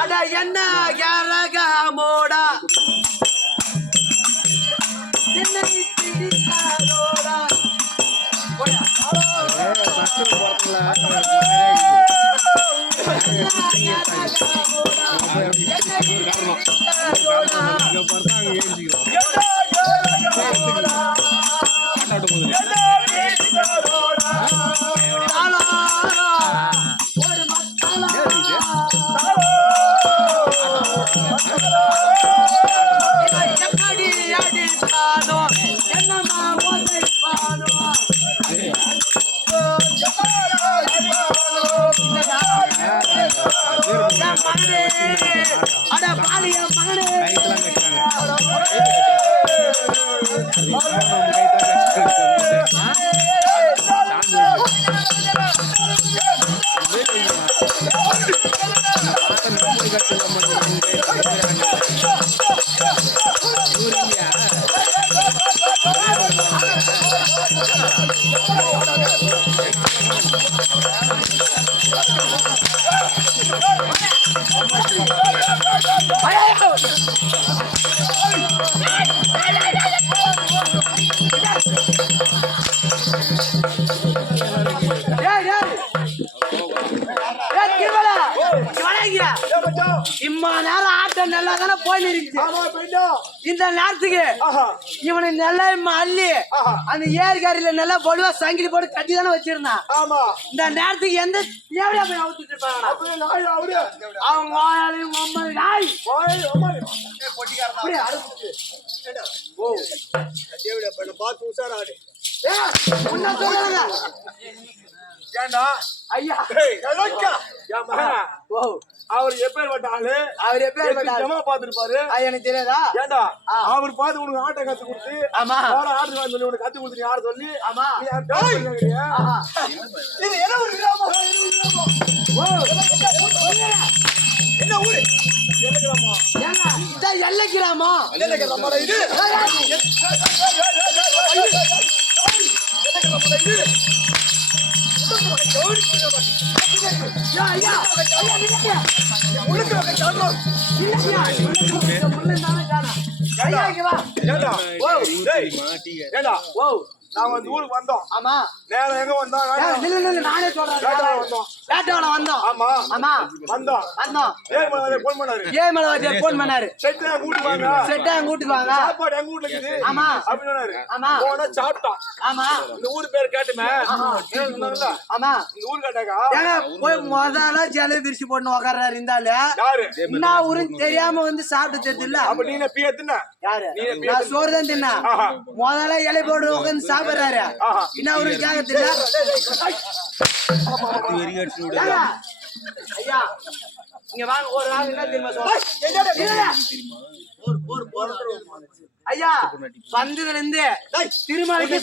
அட என்ன மோடா அட பாலிய மகனே இம்மா நேரம் ஆட்டம் நல்லா தானே போயிருக்கு. இந்த நேரத்துக்கு இவனை நல்லா அள்ளி அந்த ஏரிக்காரியில நல்லா பொழுவா சங்கிலி போட்டு கட்டி தானே வச்சிருந்தான். இந்த நேரத்துக்கு எந்த தேவையா போய் அவுத்துட்டு இருப்பாங்க. அவங்க பார்த்து உஷாராடு. உன்ன சொல்லுங்க ஏண்டா ஐயா என் மகனா ஓ அவர் எப்பேற்பட்ட ஆளு அவர் எப்பேற்பட்ட ஜமா பாத்துருப்பாரு எனக்கு தெரியாதா ஏண்டா அவர் பார்த்து உனக்கு ஆட்டை கத்து கொடுத்து ஆமா ஆட்டு சொல்லி உனக்கு கத்து கொடுத்து யார சொல்லி ஆமா நீ இது என்ன ஒரு கிராமம் என்ன ஊரு எல்லை கிராமம் எல்லை கிராமம் எல்லை கிராமம் இது நாங்க அந்த ஊருக்கு வந்தோம். ஆமா நேரம் எங்க வந்தோம்? நானே சொல்றேன் வேட்டோட வந்தோம். ஆமா ஆமா வந்தோம். போன் பண்ணாரு. போன் பண்ணாரு. செட்டா கூட்டிட்டு வாங்க. செட்டா கூட்டிட்டு வாங்க. சாப்பாடு எங்க வீட்ல இருக்குது. ஆமா அப்படி சொன்னாரு. ஆமா போனா சாப்பிட்டோம். ஆமா இந்த ஊர் பேர் கேட்டுமே. சொன்னாங்கல்ல. ஆமா இந்த ஊர் கேட்டாங்க. ஏங்க போய் முதல்ல ஜல விரிச்சு போட்டு உட்கார்றாரு இருந்தாலே யாரு என்ன ஊருன்னு தெரியாம வந்து சாப்பிட்டு தெரியுதுல்ல. அப்ப நீ என்ன பியத்துனா? யாரு நான் சோறு தான் தின்னா. முதல்ல இலை போட்டு உட்காந்து சாப்பிடுறாரு. என்ன ஊருக்கு கேட்க தெரியல. ஐயா இங்க வாங்க ஒரு நாள் என்ன தெரியுமா சொல்றேன் ஐயா வந்ததுல இருந்து திருமலைக்கு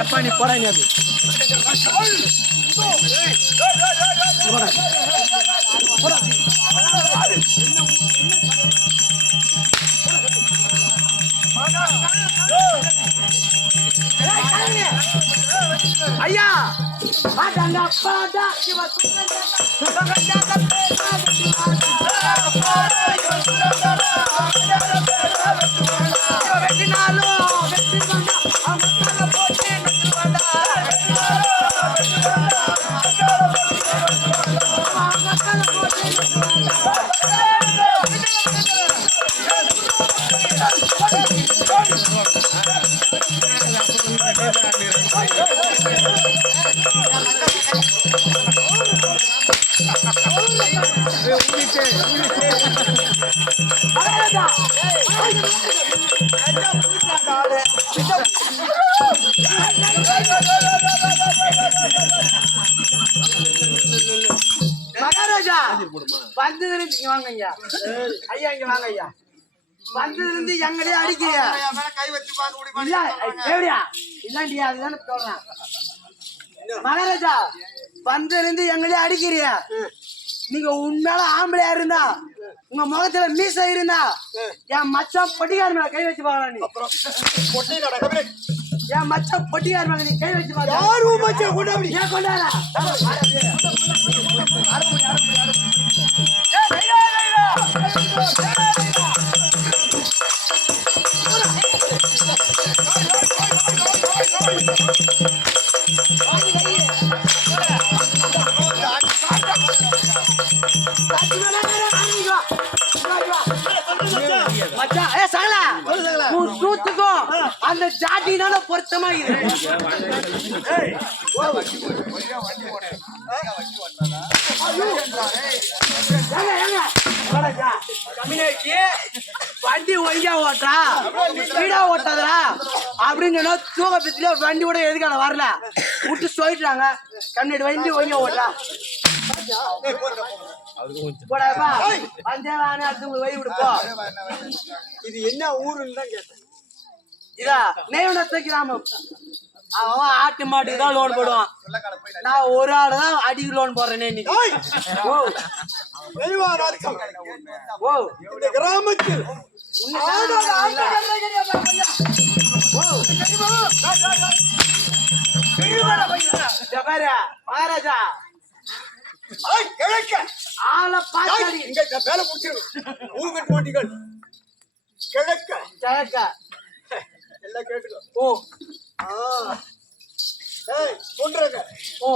எப்ப நீ போறாங்க அது ஐயா பாடா பாடா சிவ மகாராஜா வந்ததுல இங்க வாங்க ஐயா. ஐயா இங்க வாங்க ஐயா. வந்ததுல இருந்து எங்களையே அடிக்கிறியா? கை வச்சு பாக்க இல்ல எப்படியா இல்லாண்டியா அதுதானே சொல்றேன். மகாராஜா வந்ததுல இருந்து எங்களையே அடிக்கிறியா? நீங்க உண்மையால ஆம்பளையா இருந்தா உங்க முகத்துல மீச இருந்தா என் மச்சான் பொட்டிக்கார மேல கை வச்சு பாக்கலாம். நீ என் மச்சான் பொட்டிக்கார மேல நீ கை வச்சு பாக்க யாரும் மச்சான் கொண்டாடி ஏன் கொண்டாடா அந்த ஜாட்டினால பொருத்தமா வண்டி ஒழுங்கா ஓட்டுறா வீடா ஓட்டாதரா அப்படின்னு சொன்னா தூக்க பத்தில வண்டி கூட எதுக்கான வரல விட்டு சொல்லிட்டாங்க. கண்ணாடி வண்டி ஒழுங்கா ஓட்டுறா போடாப்பா வந்தே வானே அடுத்து வை விடுப்போ. இது என்ன ஊருன்னு தான் கேட்டேன். இதா நெய்வனத்தை கிராமம். அவன் ஆட்டு மாட்டுக்கு தான் லோன் போடுவான். நான் ஒரு ஆள் தான் அடிக்கு லோன் போடுறேனே இன்னைக்கு. ஓ இந்த கிராமத்தில் மகாராஜா ஆளை பாத்தாடி வேலை முடிச்சிருக்கோம். ஊர்கட்டு வண்டிகள் கிழக்க கிழக்க எல்லாம் கேட்டுக்கோ. ஓ சொல்றேங்க. ஓ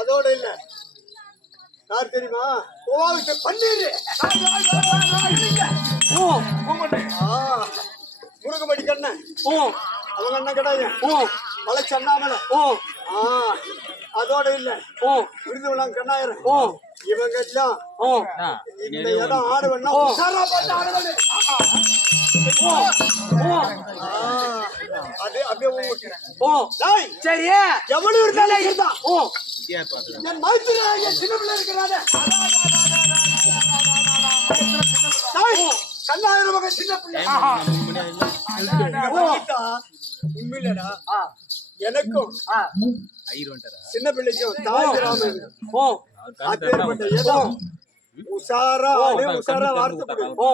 அதோட இல்ல யார் தெரியுமா? பன்னீர் முருகமடி கண்ணன். அவங்க அண்ணன் கிடையாது. மலை சண்ணாமலை. அதோட இல்ல ஓ விருதுவனம் கண்ணாயிரம் ஓ இவங்க எல்லாம் ஓ இந்த இடம் ஆடுவன்னா உஷாரா பார்த்து ஆடுவது. ஓ ஓ அது அப்படியே உங்களுக்கு. ஓ டேய், சரி எவ்வளவு இருந்தாலும் இருந்தா ஓ என் மைத்துல என் சின்ன பிள்ளை இருக்கிறாரு. கண்ணாயிரம் மகன் சின்ன பிள்ளை. உண்மையிலடா ஆ எனக்கும் ஆ சின்ன பிள்ளைக்கும் தாய் கிராமம். ஓ அப்பேற்பட்ட இடம் உஷாரா ஆடு, உஷாரா வார்த்தை கொடு. ஓ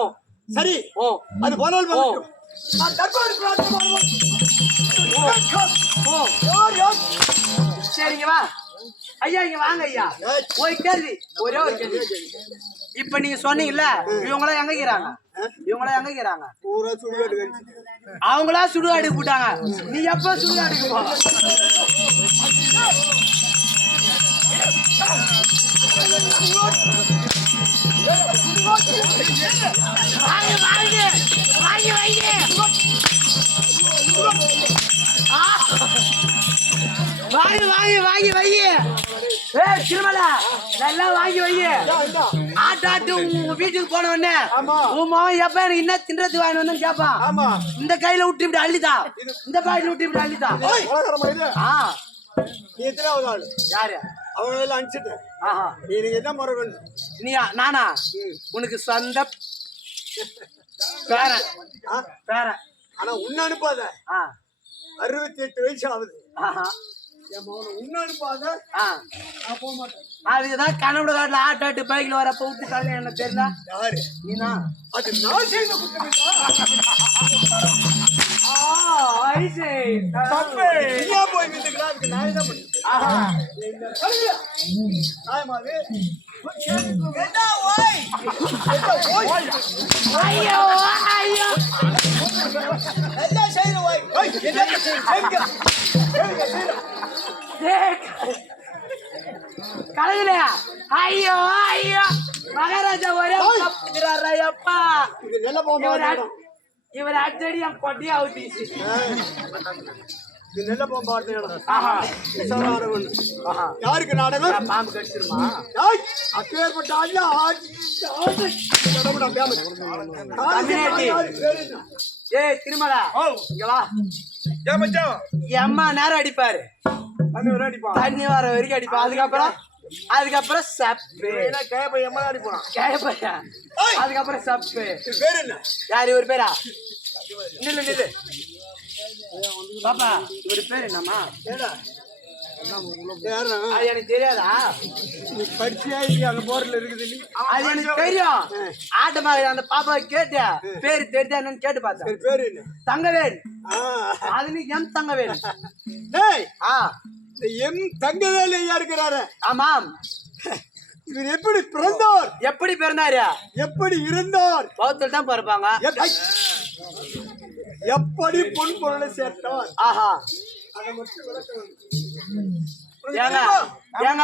சரி ஓ அது போனால் போகட்டும். நான் தர்பார் பிரார்த்தனை பண்ணுவேன். ஓ யார் யார்? சரிங்க வா ஐயா இங்க வாங்க ஐயா. ஒரு கேள்வி, ஒரே ஒரு கேள்வி. இப்ப நீங்க சொன்னீங்கல்ல இவங்களாம் எங்க இருக்கிறாங்க? இவங்களாம் எங்க இருக்கிறாங்க? பூரா சுடுகாடு கழிச்சு. அவங்களா சுடுகாடு போட்டாங்க. நீ எப்ப சுடுகாடுக்கு போ? வாங்கி வாங்கி வாங்கி வை. ஏய் திருமலா நல்லா வாங்கி வை. ஆட்டாட்டு உங்க வீட்டுக்கு போன உடனே உன் மகன் எப்ப எனக்கு என்ன தின்றதுக்கு வாங்கி வந்து கேட்பான். ஆமா இந்த கையில விட்டு இப்படி அள்ளிதா, இந்த பாட்டில விட்டு இப்படி அள்ளிதா. உலகரமா இது. ஆ நீ எத்தனாவது ஆளு? யாரு? அவங்க எல்லாம் அனுப்பிச்சிட்டேன். ஆஹா நீங்க என்ன முறை வேணும்? நீ நானா? உனக்கு சொந்த பேரன் பேரன். ஆனா உன்ன அனுப்பாத. ஆ 68 வயசு ஆகுது. ஆஹா என் மகனை உன்ன அனுப்பாத. ஆ நான் போக மாட்டேன். அதுக்குதான் கனவுட காட்டுல ஆட்டாட்டு பைக்ல வரப்ப விட்டுட்டாங்க. என்ன தெரியல யாரு? நீனா? அது நான் செய்த குற்றம். நீயா போய் வித்துக்கலாம். அதுக்கு நான் என்ன பண்ணுவேன்? நியாயமாவே? என்ன ஓய்? ஐயோ ஐயோ என்ன செய்த ஓய்? ஓய், என்ன செய்த? கலகுல ஐயோ ஐயோ மகாராஜா ஒரே தப்புறாரா அப்பா. இது நல்ல போக இவர் அடிச்சடி என் கொட்டியா ஊத்திச்சு. இது நல்ல போக ஆஹா யாருக்கு நாடகம்? பாம்பு கடிச்சிருமா? அப்பேற்பட்ட அல்ல ஏய் திருமலா இங்க வா. என் அம்மா நேரம் அடிப்பாரு, தண்ணி வர வரைக்கும் அடிப்பா. அதுக்கப்புறம் சப்பு கேப்பையா. அதுக்கப்புறம் சப்பு. பேர் என்ன? யாரு இவர் பேரா? நில்லு நில்லு பாப்பா. இவர் பேர் என்னம்மா? அது எனக்கு தெரியாதா? நீ படிச்சியா இல்லையா? அந்த போர்ல இருக்குது. அது எனக்கு தெரியும். ஆட்டமா அந்த பாப்பா கேட்டு பேரு தெரிஞ்சா என்னன்னு கேட்டு பார்த்தேன். பேரு என்ன? தங்கவேல். அது நீ எம் தங்கவேல். ஆ இந்த எம் தங்கவேல் ஐயா இருக்கிறாரு. ஆமாம். இவர் எப்படி பிறந்தார்? எப்படி பிறந்தாரு? எப்படி இருந்தார்? பௌத்தல் தான் பிறப்பாங்க. எப்படி பொன் பொருளை சேர்த்தார்? ஆஹா அதை மட்டும் விளக்க வேண்டும். ஏங்க ஏங்க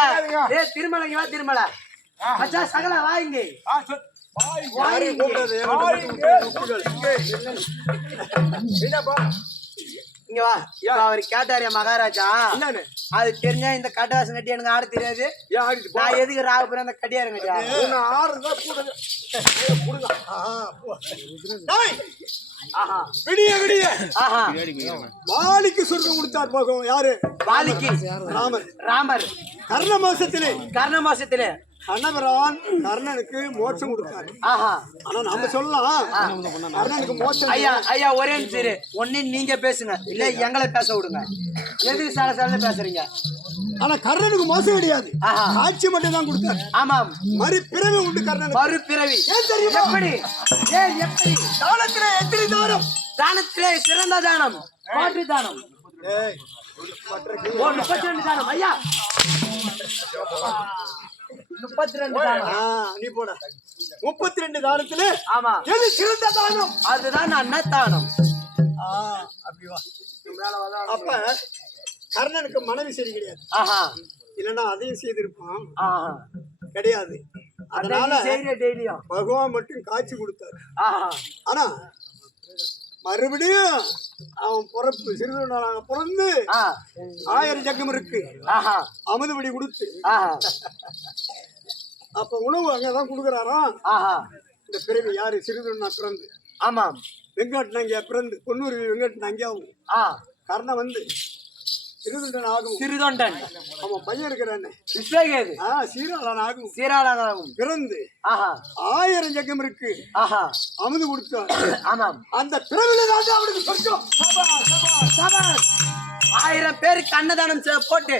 ஏ திருமலை இங்க வா. திருமலை மச்சான் சகல வாங்க. யாரையும் கூப்பிடாது. இங்க வா. இப்ப அவர் கேட்டாரு மகாராஜா, அது தெரிஞ்சா இந்த கட்டவாசம் கட்டி எனக்கு ஆட தெரியாது. நான் எதுக்கு ராகபுரம் அந்த கட்டியாரு கட்டியா விடிய விடிய ஆஹா வாலிக்கு சொர்க்கம் கொடுத்தார் போகும். யாரு? வாலிக்கு ராமர். ராமர் கர்ண மாசத்திலே கண்ணபிரான் கர்ணனுக்கு மோட்சம் கொடுத்தாரு. ஆஹா ஆனா நம்ம சொல்லலாம் கர்ணனுக்கு மோட்சம். ஐயா ஐயா ஒரே நிமிஷம். ஒன்னு நீங்க பேசுங்க, இல்ல எங்களை பேச விடுங்க. எதுக்கு சால சால பேசுறீங்க? ஆனா கர்ணனுக்கு மோசம் கிடையாது. ஆட்சி மட்டும் தான் கொடுத்தாரு. ஆமாம். மறுபிறவி உண்டு கர்ணனுக்கு. மறுபிறவி எப்படி? ஏன் எப்படி? தானத்திலே எத்தனை தானம்? தானத்திலே சிறந்த தானம் மாற்று தானம். 32 தானம் ஐயா. 32 தானம். நீ போட 32 தானத்திலே ஆமா எது சிறந்த தானம்? அதுதான் அன்னதானம். அப்படி வா. அப்ப கர்ணனுக்கு மனைவி சரி கிடையாது. ஆஹா இல்லன்னா அதையும் செய்திருப்பான். ஆஹா கிடையாது. அதனால டெய்லியும் பகவான் மட்டும் காட்சி கொடுத்தாரு. ஆஹா ஆனா மறுபடியும் அவன் பிறப்பு சிறுவனாக பிறந்து ஆ 1000 ஜக்கம் இருக்கு. ஆஹா அமுதுபடி கொடுத்து ஆஹா அப்ப உணவு அங்கதான் கொடுக்குறாராம். ஆஹா இந்த பிறவி யாரு சிறுவனா பிறந்து ஆமாம் வெங்கட் நங்கியா பிறந்து பொன்னூர் வெங்கட் நங்கியாவும் ஆ கர்ணம் வந்து சிறுதொண்டன் ஆகும். சிறுதொண்டன் அவன் பையன் இருக்கிறானே விஸ்வகேது சீராளன் ஆகும். சீராளனாகும் பிறந்து ஆஹா 1000 ஜக்கம் இருக்கு. ஆஹா அமுது கொடுத்தார். ஆமாம் அந்த பிறவில தான் அவனுக்கு சொர்க்கம். சபாஷ் 1000 பேருக்கு அன்னதானம் போட்டு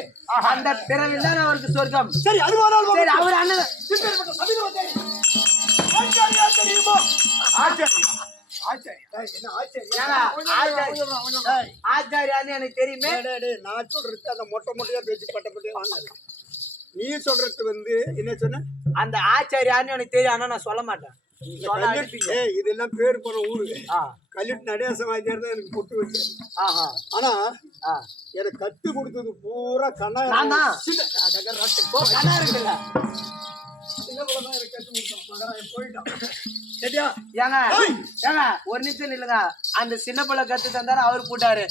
அந்த பிறவில் தான் அவருக்கு சொர்க்கம். சரி அதுவானால் சரி அவர் அன்னதானம் ஆச்சாரியான்னு எனக்கு தெரியுமே. நான் சொல்றது அந்த மொட்டையா பேச்சு பட்டப்பட்டே வாங்க. நீ சொல்றது வந்து என்ன சொன்ன? அந்த ஆச்சாரியான்னு எனக்கு தெரியும், ஆனா நான் சொல்ல மாட்டேன். இதெல்லாம் பேர் போன ஊரு கல்லிட்டு நடேசம் வாங்கியாரு தான் எனக்கு பொட்டு வச்சேன். ஆனா எனக்கு கத்து கொடுத்தது பூரா கண்ணா கண்ணா இருக்குல்ல போயிட்டான். சரியா ஏங்க ஏங்க ஒரு நிமிஷம் இல்லைங்க, அந்த சின்ன பிள்ளை கத்து தந்தாரு அவரு போட்டாரு.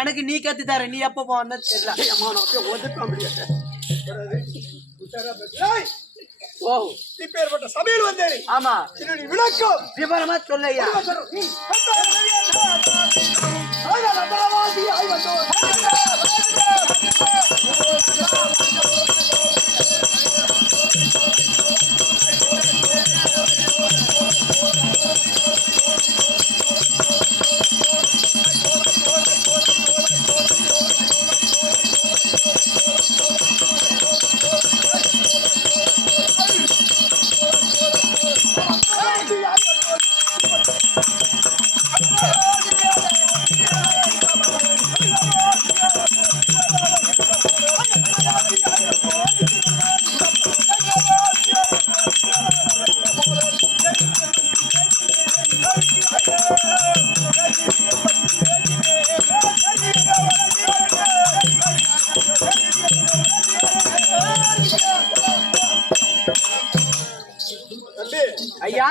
எனக்கு நீ கத்து தர, நீ எப்ப போன தெரியல. ஓ இப்பேற்பட்ட சபையில் வந்தேன். ஆமா என்னுடைய விளக்கம் விவரமா சொல்லையா. ஐயா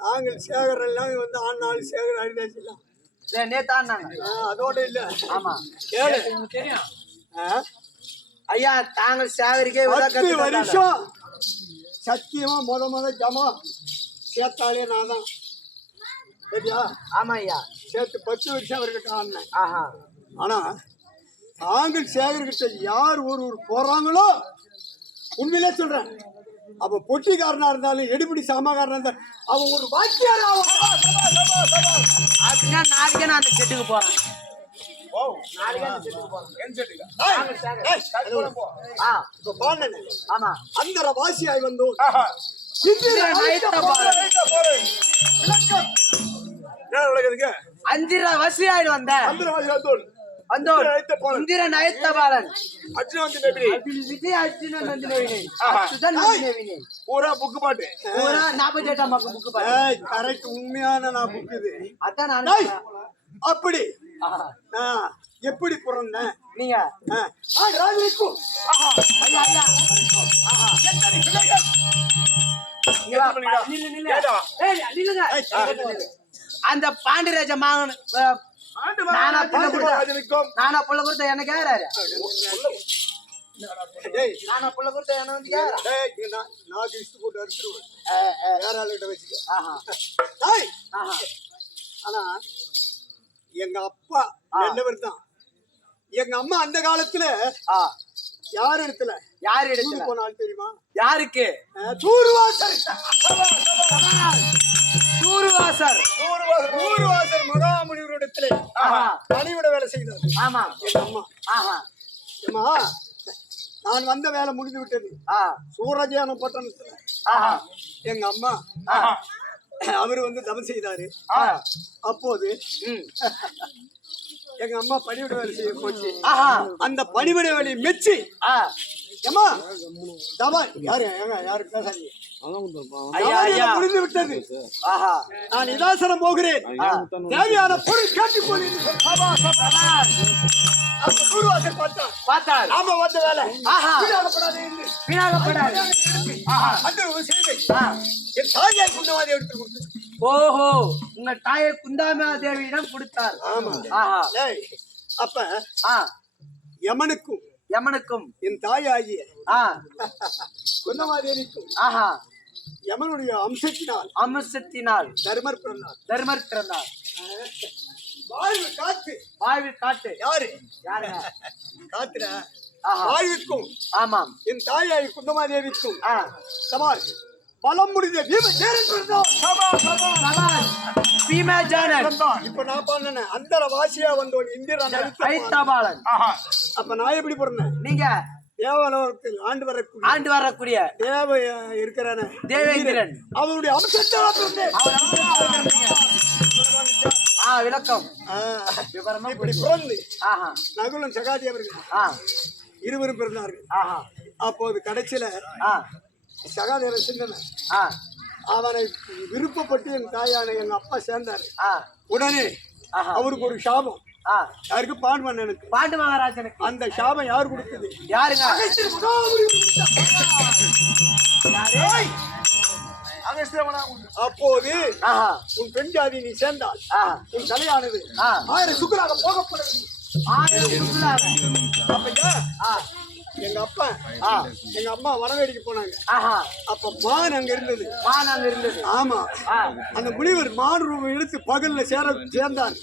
நாங்கள் சேகர் எல்லாம் வந்து ஆனாள் சேகர் அழிதாச்சுலாம் நேத்தாங்க. அதோட இல்ல. ஆமா கேளு தெரியும் ஐயா, தாங்கள் சேகரிக்கே 10 வருஷம் சத்தியமா முத ஜமா சேர்த்தாலே நான் தான். சரியா? ஆமா ஐயா, சேர்த்து 10 வருஷம் அவர்கிட்ட ஆனேன். ஆஹா ஆனா நாங்கள் சேகர்கிட்ட யார் ஒரு போறாங்களோ உண்மையிலே சொல்றேன், அப்ப பொட்டிக்காரனா இருந்தாலும் எடுபடி சாமாக்காரனா இருந்தாலும் அவன் ஒரு வாக்கியார் ஆகும். அப்படின்னா நாளைக்கே நான் அந்த செட்டுக்கு போறேன். ஆமா அந்த வாசியாய் வந்தோம். அந்திர வசியாய் வந்த இந்திர நயத்தபாலன் விஜய் அர்ஜுனன் பூரா புக்கு பாட்டு பூரா 48ஆம் புக்கு பாட்டு. கரெக்ட், உண்மையான நான் புக்கு இது. அதான் நான் அப்படி எப்படி பிறந்தேன் நீங்க அந்த பாண்டியராஜ மகன் நானா புள்ள கொடுத்த என்ன கேறாரு, நானா புள்ள கொடுத்த என்ன வந்து கேக்குறேன். நான் இஷ்டு போட்டு அடிச்சிருவேன் வேற ஆளுகிட்ட வச்சுக்க. ஆனா எங்க அப்பா நல்லவர் தான். எங்க அம்மா அந்த காலத்துல யார் இடத்துல போனாலும் தெரியுமா? யாருக்கு? தூர்வாசர் மகாமுனிவரிடத்திலே பணிவிட வேலை செய்தார். ஆமா எங்க அம்மா. ஏமா நான் வந்த வேலை முடிந்து விட்டது. சூரஜான பட்டணத்துல எங்க அம்மா அவரு வந்து தவம் செய்தாரு. அப்போது எங்க அம்மா பணிவிட வேலை செய்ய போச்சு. அந்த பணிவிட வேலையை மெச்சி ஏமா தவா யாரு பேசாதீங்க, முடிந்து விட்டது. நான் இதாசனம் போகிறேன், தேவையான பொருள் கேட்டுக்கொள்ள அப்ப நூறுவாசல் பார்த்தால் நாம வந்த வேலை ஆஹா வீணாகப்படாது என்று வீணாகப்படாது. ஆஹா அந்த ஒரு செய்தி என் தாயாய் குந்தமாதி எடுத்து கொடுத்து ஓஹோ உங்க தாயை குந்தாமா தேவியிடம் கொடுத்தார். ஆமா ஆஹா ஏய், அப்ப ஆ யமனுக்கும் யமனுக்கும் என் தாயாகிய ஆ குந்தமாதேவிக்கும் ஆஹா யமனுடைய அம்சத்தினால் அம்சத்தினால் தர்மர் பிறந்தார். தர்மர் பிறந்தார். வாழ்வு காத்து வாழ்வு காட்டு யாரு யாருங்க? காத்துற ஆஹா வாழ்விற்கும் ஆமாம் என் தாயாய் குந்தமாதேவிக்கும் ஆ சமார் பலம் முடிந்த பீமசேனன் பிறந்தார். சவால் பீமஜானன் இப்ப நான் பண்ணன அந்தர வாசியா வந்தோன் இந்திரன் ஐத்தபாலன். அப்ப நான் எப்படி பிறந்தேன்? நீங்க தேவலோகத்தில் ஆண்டு வரக்கூடிய தேவ இருக்கிறான தேவேந்திரன் அவருடைய அம்சத்தால பிறந்தேன். விளக்கம் விவரமா இப்படி பிறந்து ஆஹா நகுலன் சகாதி அவர்கள் ஆ இருவரும் பிறந்தார்கள். ஆஹா அப்போது கடைசியில ஆ சகாதேவன் சின்னன் ஆ அவனை விருப்பப்பட்டு என் தாயான எங்க அப்பா சேர்ந்தாரு. ஆ உடனே ஆஹா அவருக்கு ஒரு சாபம். ஆ யாருக்கு? பாண்மன்னனுக்கு. பாண்டு மகாராஜனுக்கு. அந்த சாபம் யார் கொடுத்தது? யாருங்க? அகஸ்தியர் மகாமுனி கொடுத்தார். யாரு? அகஸ்தியர் மகாமுனி. அப்போது ஆஹா உன் பெண் ஜாதி நீ சேர்ந்தால் ஆஹா உன் தலையானது ஆ 1000 சுக்கராக போகப்பட வேண்டும். 1000 சுக்கராக. அப்ப ஆ எங்க அப்பா எங்க அம்மா வடவேடிக்கு போனாங்க. ஆஹா அப்ப மான் அங்க இருந்தது. மான் அங்க இருந்தது. ஆமா அந்த முனிவர் மான் ரூபம் எடுத்து பகல்ல சேர்ந்தார்.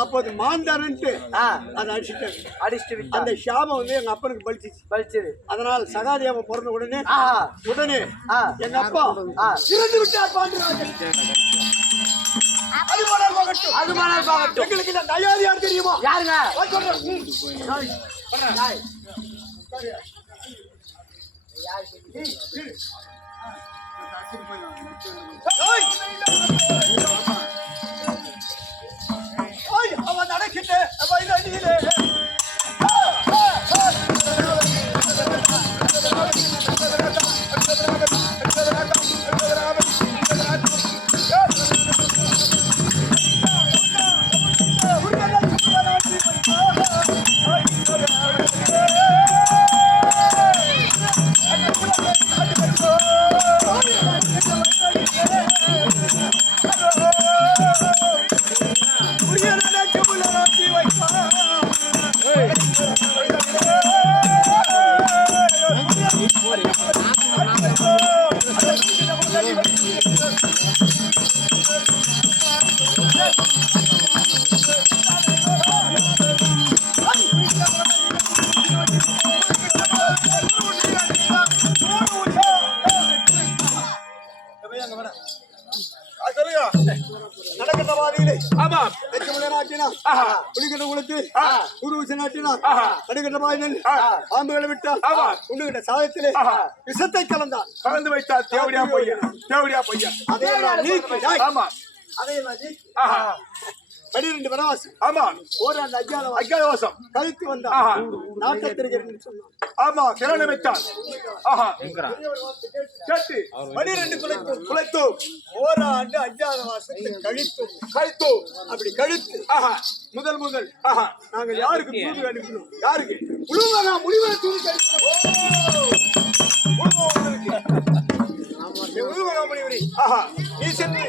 அப்போது மான் தானன்ட்டு அதை அடிச்சுட்டாங்க. அடிச்சுட்டு விட்டாங்க. அந்த சாபம் வந்து எங்க அப்பனுக்கு பலிச்சது. அதனால் சகாதேவன் பிறந்த உடனே எங்க அப்பா இறந்து விட்டார் பாண்டுராஜன். அது மானால் பாகட்டும். எங்களுக்கு இந்த நயாதி யார் தெரியுமா? யாருங்க? அவன் நடக்கிட்ட வயதிலே சாதத்திலே விஷத்தை கலந்து வைத்தார். தேவடியா பையன் அதையெல்லாம் 12 வனவாசம். ஆமா ஒரு அந்த அஜ்ஞாதவாசம் கழித்து வந்தா நாட்டத்திற்கு சொன்னான். ஆமா கிரணை வைத்தான். கேட்டு 12 குலைத்தோம். ஓராண்டு அஜ்ஞாதவாசத்தை கழித்தோம். அப்படி கழித்து முதல் நாங்கள் யாருக்கு தூது அனுப்பினோம்? யாருக்கு? முனிவரை தூது முனிவரை நீ சென்று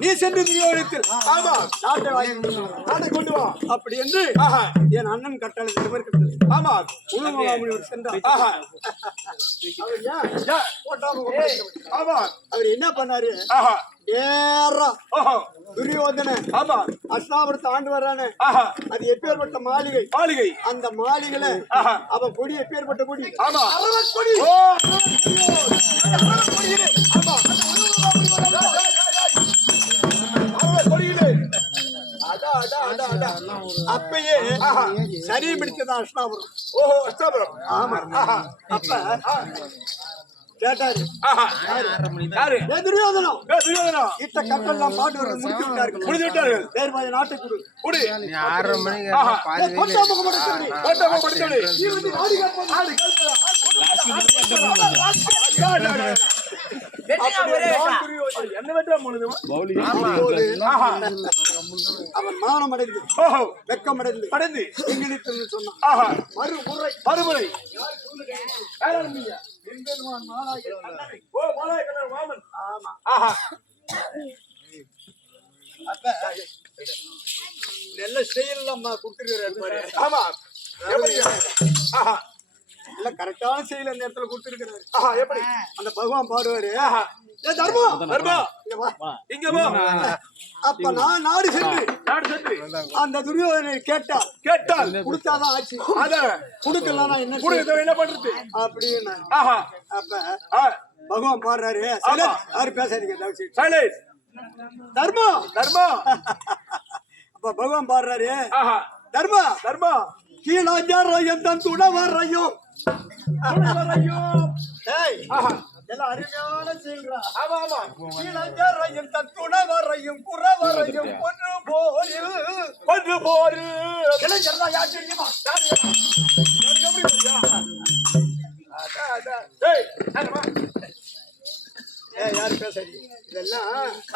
நீ சென்று நாட்டை கொண்டு வா அப்படி என்று என் அண்ணன் கட்டளை. ஆமா உழுமகாமுனிவர் சென்றார். அவர் என்ன பண்ணாரு? துரியோதன அஷ்டாபுரத்தை ஆண்டு வர்றானே, அது எப்பேற்பட்ட மாளிகை. அந்த மாளிகையில அவன் கொடி எப்பேற்பட்ட கொடி? அப்பயே சரி பிடிச்சதான் அஷ்டாபுரம். ஆமா அப்ப கேட்டாரு. ஆஹா. யாரு? ஏ துரியோதனம், துரியோதனா. இட்ட கட்டெல்லாம் பாட்டு வர முடித்து விட்டார்கள். முடித்து விட்டார்கள். தேர்வாய நாட்டை கொடு. குடி. 6:30 மணிக்கு ஆஹா. கொட்டா முகம் எடுத்து ஓட்டமா படிச்சோடி. நீ வந்து நாடி கேட்போம். ஆடு கல்பதா. வெட்டிங்க ஒரே நான் துரியோதனன். என்ன வெட்டா போனது? ஆஹா. அவன் மானம் அடைந்து ஓஹோ. வெக்கம் அடைந்து கடந்து. இங்கிலீஷ் சொன்னான். ஆஹா. மறுமுறை மறுமுறை. யாரா நீங்க? எம்பெருமான் மாலாகி ஓ மாலாய கண்ணன் வாமன். ஆமா. ஆஹா. அப்ப நல்ல செயல்லாம் கொடுத்துருக்காரு பாரு. ஆமா. எப்படி? ஆஹா. இல்ல கரெக்டான செயல் அந்த இடத்துல கொடுத்துருக்காரு. ஆஹா. எப்படி? அந்த பகவான் பாடுவாரு. ஆஹா. ஏ தர்மம், தர்மா. இங்க வா. இங்க போ. அப்ப நான் நாடு சென்று நாடு சென்று அந்த துரியோதனை கேட்டால் கேட்டால் கொடுத்தாதான் ஆச்சு. அத கொடுக்கலாம் என்ன குடித என்ன பண்றது? அப்படின்னு. ஆஹா. அப்ப ஆ. பகவான் பாடுறாரு. ஆமா. யாரு பேசாதீங்க தயவு செய்து. சைலன்ஸ். தர்மம். தர்மா. அப்ப பகவான் பாடுறாரு. ஆஹா. தர்மா தர்மா. கீழாஞ்சாரையும் தன் துணவரையும். ஐயோ. ஏய், ஆஹா. எல்லாம் அருமையான செயல்ரா. ஆமா ஆமா. கீழாஞ்சாரையும் தன் துணவரையும் குறவரையும் கொன்று போரில். கொன்று போரு. இளைஞர்லாம் யார் தெரியுமா? எனக்கு எப்படி தெரியா? அடா அடா. டேய், யாருமா? ஏய், யாரு பேசாதீங்க. இதெல்லாம்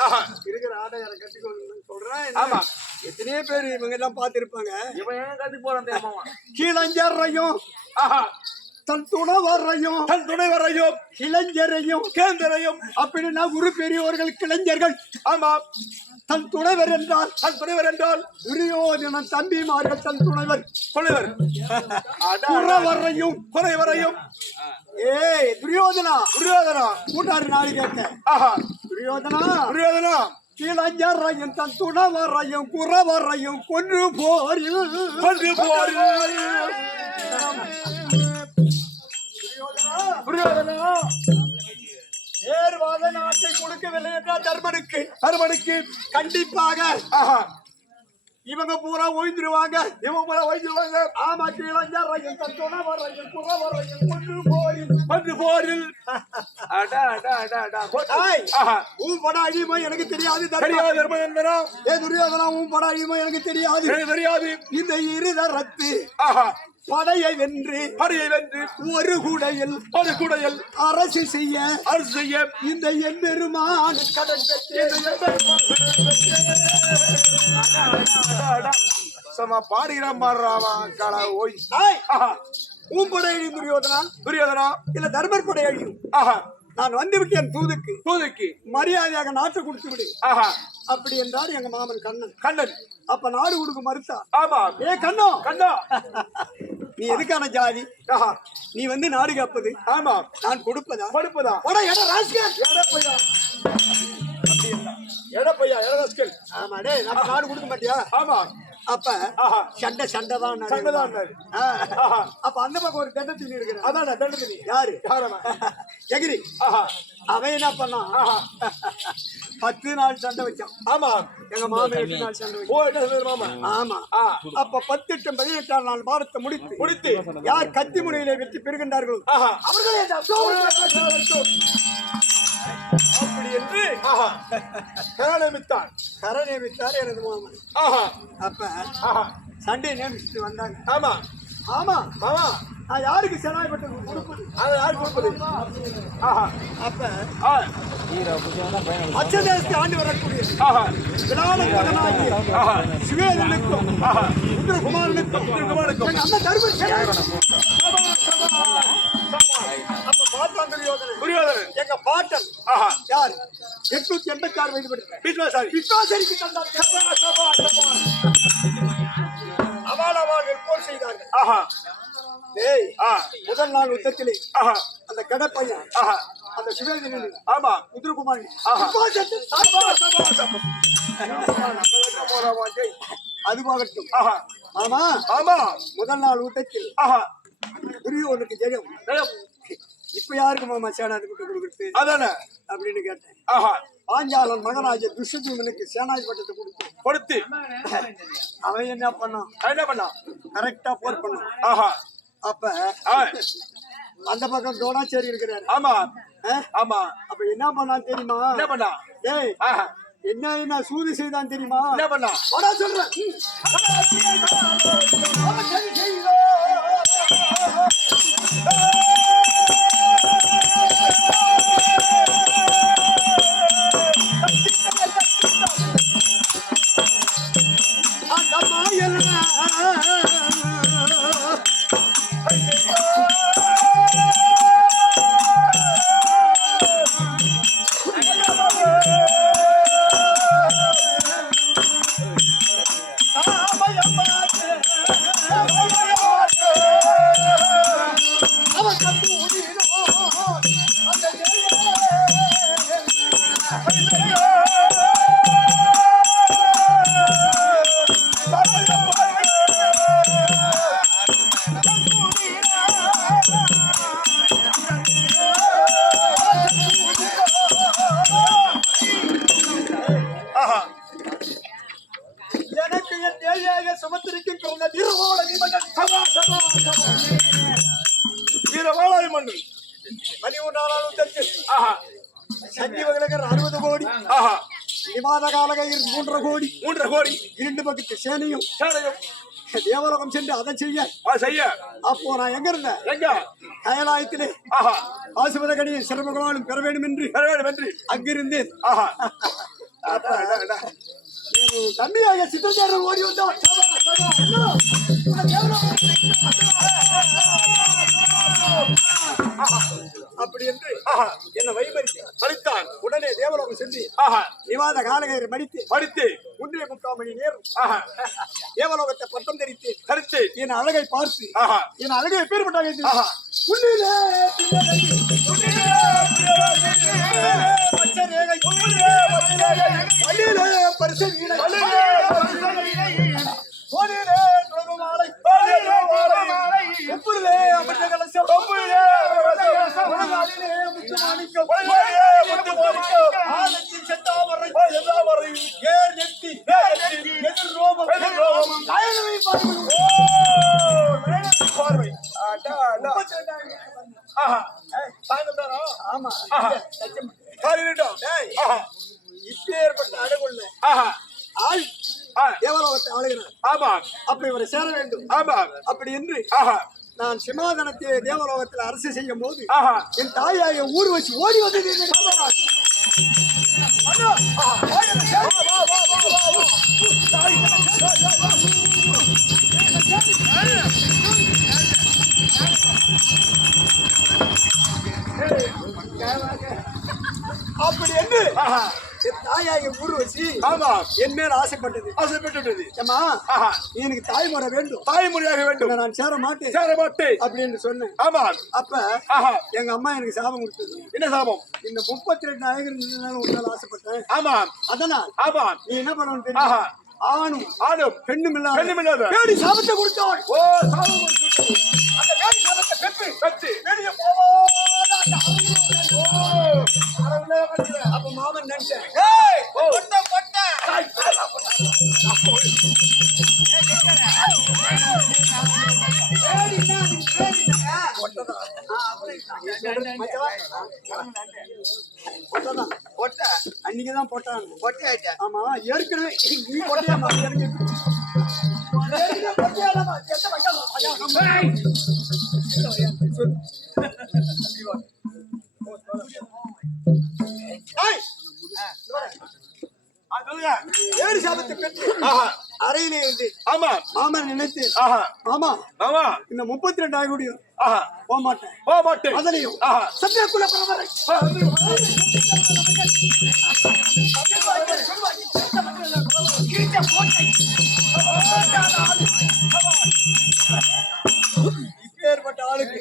ஆஹா. இருக்கிற ஆடையார கட்டிக்கொள்ளு சொல்றேன். ஆமா. எத்தனையோ பேர் இவங்க எல்லாம் பார்த்திருப்பாங்க. இவன் ஏன் கத்தி போறான் தெரியுமா? கீழஞ்சாரையும் ஆஹா. தன் துணவரையும் தன் துணைவரையும் இளைஞரையும் கேந்தரையும். அப்படின்னா குரு பெரியவர்கள் இளைஞர்கள். ஆமா. தன் துணைவர் என்றால் தன் துணைவர் என்றால் துரியோதனன் தம்பிமார்கள் தன் துணைவர். துணைவர். அடா. குறவரையும். குறைவரையும். ஏய் துரியோதனா, துரியோதனா. கூட்டாரு நாடு கேட்க. ஆஹா. துரியோதனா துரியோதனா. கீழஞ்சாரையும் தன் துணவரையும் குறவரையும் கொன்று போரில். கொன்று போரு. துரியோதனா. ஏர்வாத நாட்டை கொடுக்கவில்லை என்றால் தர்மனுக்கு அருமணிக்கு. கண்டிப்பாக ஆஹா. இவங்க பூரா ஓய்ந்துருவாங்க. இவன் போல வைத்துவாங்க. ஆமா, கீழஞ்சாரையும் தன் துணவரையும் குறவரையும் கொன்று போரில். கொன்று போரில். அடா அடா அடா அடா. ஏய், ஆஹா. உன் பட அழியுமா எனக்கு தெரியாது தர்மா. தெரியாது தர்மம் என்பனா? ஏ துரியோதனா, உன் பட அழியுமா எனக்கு தெரியாது. எனக்கு தெரியாது. இந்த இருதரத்து ஆஹா. படையை வென்று படையை வென்று ஒரு குடையில் ஒரு குடையில் அரசு செய்ய அரசு செய்ய இந்த எம்பெருமான கடன் சம பாடுகிறான் பாடுறாமா காலா ஓய். ஆஹா. உன் படை அழியும் துரியோதனா, துரியோதனா. இல்ல தர்மர் படை அழியும். ஆஹா. நான் வந்து விட்டேன் தூதுக்கு. தூதுக்கு. மரியாதையாக நாட்டை கொடுத்து விடு. ஆஹா. அப்படி என்றார் எங்க மாமன் கண்ணன். கண்ணன். அப்ப நாடு கொடுக்க மறுத்தா. ஆமா. ஏ கண்ணோ, கண்ணா. நீ எதுக்கான ஜாதி? ஆஹா. நீ வந்து நாடு காப்பது. ஆமா. நான் கொடுப்பதா? படுப்பதா. போடா, எடா ராஸ்கல். எடப்பையா. எடப்பையா எடஸ்கல். ஆமா, டேய் நம்ம நாடு கொடுக்க மாட்டியா? ஆமா. அப்ப ஆஹா. சண்டை தான் சண்டைதான். ஆஹா. அப்ப அந்த பக்கம் ஒரு தண்டை தீனி இருக்கிற. அதான் தண்டனை. யாரு? யாரமா? எகிரி. ஆஹா. அவன் என்ன பண்ணான்? ஆஹா. 10 நாள் சண்டை வச்சான். ஆமா. எங்க மாமன் 8 நாள் சண்டை வச்சான். ஓ என்ன சொல்ற மாமா? ஆமா. ஆ. அப்ப 18 18 நாள் பாரத்தை முடித்து முடித்து யார் கத்தி முனையிலே வெற்றி பெறுகின்றார்களோ ஆஹா. அவர்களே அப்படி என்று ஆஹா. கரணமித்தான். கரை நியமித்தார் எனது மாமன். ஆஹா. அப்ப ஆஹா. சண்டை நியமிச்சுட்டு வந்தாங்க. ஆமா. ஆமா, மாமா. நான் யாருக்கு செனாய்பட்டு கொடுப்பது? அதை யார் கொடுப்பது? ஆஹா. அப்ப ஆ. அச்சதேசத்தை ஆண்டு வரக்கூடிய ஆஹா. விலான மகனாகிய ஆஹா. சிவேதனுக்கும் ஆஹா. இந்திரகுமாரனுக்கும் குமாரனுக்கும். எங்க அண்ணன் தர்மன். அப்ப பார்த்தான் துரியோதனன். எங்க பாட்டன் ஆஹா. யார்? 886 வயது படித்த விஸ்வாசாரி. விஸ்வாசரிக்கு தந்தார். அவர்கள் போர் செய்தார்கள். ஆஹா. டேய், ஆ. முதல் நாள் யுத்தத்திலே ஆஹா. அந்த கடப்பையன் ஆஹா. அந்த சிவேதனின் ஆமா. முதிரகுமாரி ஆஹா. அது போகட்டும். ஆஹா. ஆமா, ஆமா. முதல் நாள் யுத்தத்தில் ஆஹா. துரியோதனுக்கு ஜெயம். இப்ப யாருக்கு மாமா சேனாதிபதி கொடுக்குறது அதானே அப்படின்னு கேட்டேன். ஆஹா. பாஞ்சாலன் மகனாகிய துஷ்யதூமனுக்கு சேனாதிபதியத்தை கொடுத்து அவன் என்ன பண்ணான்? என்ன பண்ணா? கரெக்டா போர் பண்ணான். ஆஹா. அப்ப அந்த பக்கம் தோணாச்சேரி இருக்கிறாரு. ஆமா. ஆமா. அப்ப என்ன பண்ணான் தெரியுமா? என்ன பண்ணா? டேய் ஆஹா. என்ன சூது செய்தான் தெரியுமா? என்ன பண்ணா? வாடா சொல்றேன். எனக்கு என் தேவையாக சுமத்திருக்கும் பிறந்த வீரவாளை மன்னன் சபா சபா சபா வீரவாளாய் மன்னன் 13 தெற்கு ஆஹா சந்தி வகலகர் 60 கோடி ஆஹா நிவாத காலகையில் 3.5 கோடி 3.5 கோடி 2 பக்கத்து சேனையும் சேனையும் தேவலோகம் சென்று அதை செய்ய செய்ய அப்போ நான் எங்க இருந்தேன்? எங்க? கைலாயத்திலே ஆஹா ஆசுபதகனியை சிரமகளாலும் பெற வேண்டும் என்று அங்கிருந்தேன். ஆஹா தம்பியாக சித்தஞ்சாரம் ஓடி வந்தோம். அப்படி என்று என்ன வைபரித்து படித்தான். உடனே தேவலோகம் சென்று நிவாத காலகரை மடித்து 3.25 மணி நேரம் தேவலோகத்தை பட்டம் தரித்து என் அழகை பார்த்து என் அழகை பேர்பட்டாக ஆமா இப்பேற்பட்ட அழகுள்ள ஆள் தேவலோகத்தை ஆளுகிறார். ஆமா அப்ப இவரை சேர வேண்டும். ஆமா அப்படி என்று நான் சிமாதனத்தை தேவலோகத்தில் அரசு செய்யும் போது ஆஹா என் தாயாக ஊர் வச்சு ஓடி வந்தது. அப்படி என்று என் தாயாக ஊர் வச்சு ஆமா என் மேல் ஆசைப்பட்டது. ஏமா எனக்கு தாய்முறை வேண்டும், தாய்மொழியாக வேண்டும், நான் சேர மாட்டேன் அப்படின்னு சொன்னேன். ஆமா அப்ப எங்க அம்மா எனக்கு சாபம் கொடுத்தது. என்ன சாபம்? இந்த 32 அழகர் உன்னால ஆசைப்பட்டேன். ஆமா அதனால் ஆமா நீ என்ன பண்ணணும் தெரியுமா? ஆணும் பெண்ணும் இல்லாத பேடி சாபத்தை கொடுத்தோம். ஓ சாபம் கொடுத்தது. அந்த பேடி சாபத்தை பெற்று வெளியே அப்ப மாமன் நினைச்சேன் அன்னைக்குதான் போட்டாங்க. ஆமா ஏற்கனவே நீ போட்டியாமா? ஏழு சாபத்தை பெற்று அறையிலே வந்து ஆமா மாமன் நினைத்து மாமா இந்த 32 ஆகக்கூடிய போக மாட்டேன் அதனையும் சத்தியக்குள்ள பரவரை இப்பேற்பட்ட ஆளுக்கு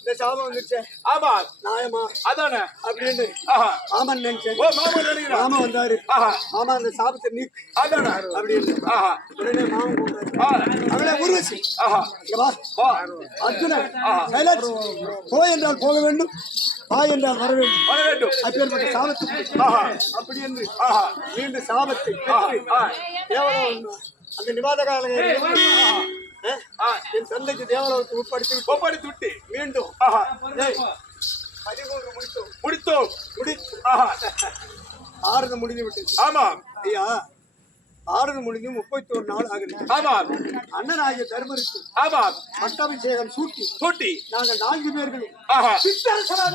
இந்த சாபம் வந்துச்சு. ஆமா நியாயமா அதானே அப்படின்னு மாமன் நினைச்சேன். மாமா வந்தாரு. மாமா அந்த சாபத்தை நீக்கு அதானே அப்படின்னு உடனே மாமன் கூப்பிட்டாரு. அவளை உருவசி அர்ஜுனன் கைலாஷ் போ என்றால் போக வேண்டும், வா என்றால் வர வேண்டும். அப்பேற்பட்ட சாபத்தை அப்படி என்று மீண்டும் சாபத்தை தேவலோகம் அந்த நிவாத கால என் தந்தைக்கு தேவலோகத்தை ஒப்படைத்து விட்டு மீண்டும் 13 முடித்தோம். முடித்தோம். முடித்து ஆஹா. ஆறுது முடிந்து விட்டது. ஆமா ஐயா, ஆறுது முடிந்து 31 நாள் ஆகிறது. ஆமா அண்ணனாகிய தர்மருக்கு ஆமா பட்டாபிஷேகம் சூட்டி சூட்டி நாங்கள் 4 பேர்களும் ஆஹா சித்தரசனாக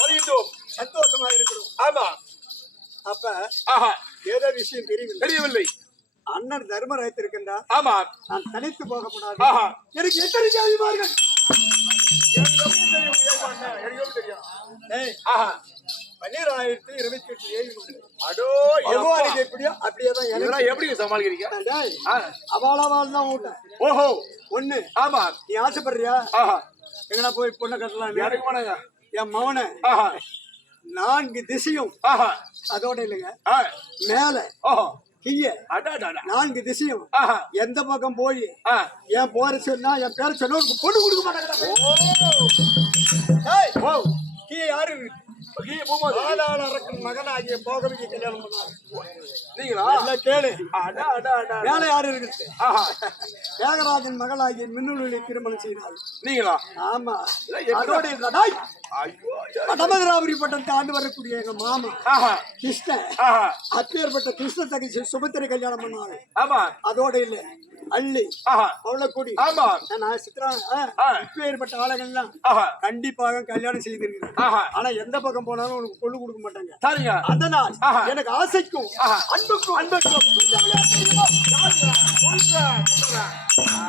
வருகின்றோம். சந்தோஷமாக இருக்கிறோம். ஆமா அப்ப ஆஹா ஏதோ விஷயம் தெரியவில்லை. தெரியவில்லை. அண்ணன் தர்மர் வைத்திருக்கின்றார். ஆமா நான் தனித்து போகக்கூடாது. ஆஹா எனக்கு எத்தனை ஜாதிமார்கள்? எனக்கு தெரியும். ஏய், ஆஹா 12,028 ஏவி. அடோ பகவானுக்கு எப்படியோ அப்படியே தான் எனக்கு. இதெல்லாம் எப்படி சமாளிக்கிறீங்க? டேய், ஆ. அவாளவாள் தான் ஊட்டேன். ஓஹோ ஒண்ணு, ஆமா நீ ஆசைப்படுறியா? ஆஹா எங்கடா போய் பொண்ணை கட்டலாம்? எனக்கு போனங்க. என் மவனை ஆஹா 4 திசையும் ஆஹா அதோட இல்லைங்க, ஆ மேல ஓஹோ கீழே அடடடா 4 திசையும் ஆஹா எந்த பக்கம் போய் ஆ என் போற சொன்னா என் பேர சொன்னா உனக்கு பொண்ணு கொடுக்க மாட்டாங்க. ஓ கீழே யாரு இருக்கு? கீழே போகும்போது ஆளாளரக்கன் மகனாகிய போகவிக்கு கல்யாணம் பண்ணாரு. நீங்களா? எல்லாம் கேளு. அடா அடா அடா மேல யாரு இருக்கு? ஆஹா தியாகராஜன் மகளாகிய மின்னுளியை திருமணம் செய்தார். நீங்களா? ஆமா, எப்படி? அதோட இல்லடாய் ஐயோ வடமதுராபுரி பட்டத்தை ஆண்டு வரக்கூடிய எங்க மாமா ஆஹா கிருஷ்ணன், ஆஹா அப்பேற்பட்ட கிருஷ்ண தகை சுபத்திரை கல்யாணம் பண்ணாரு. ஆமா அதோட இல்ல அள்ளி ஆஹா அவளக்கூடி ஆமா நான் சித்ரா ஆ. இப்பேற்பட்ட ஆளுங்கள்லாம் ஆஹா கண்டிப்பாக கல்யாணம் செய்திருக்கிறேன். ஆஹா ஆனா எந்த பக்கம் போனாலும் உனக்கு பொண்ணு கொடுக்க மாட்டாங்க. சரிங்க. அதனால் ஆஹா. எனக்கு ஆசைக்கும் ஆஹா. அன்புக்கும் அன்புக்கும்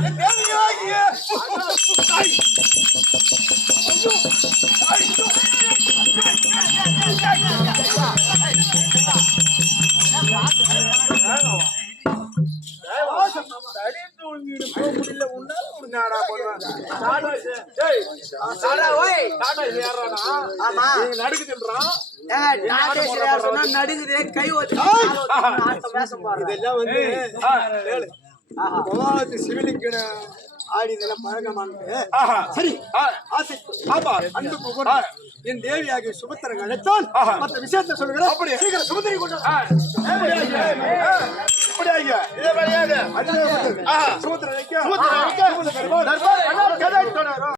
என் தேவியாகிய ஆமா சொன்னா நடுங்குது, கை வச்சு பேச போறேன். இதெல்லாம் வந்து ஆ. கேளு. கோவாத்து சிவலிங்கன ஆடிதெல்லாம் பழக்கமானது. ஆஹா சரி, ஆ. ஆசைக்கு ஆமா அன்புக்கு கொண்டு என் தேவியாகிய சுபத்திரன் அழைத்தால் ஆஹா. மற்ற விஷயத்தை சொல்லுகிறேன். அப்படியே. சீக்கிரம் சுபத்திரை கொண்டு வா. ஆ. இப்படி ஆகிய இதே வழியாக சுபத்திரை வைக்க. சுமத்திர வைக்க. தர்பார் கதை தொடரும்.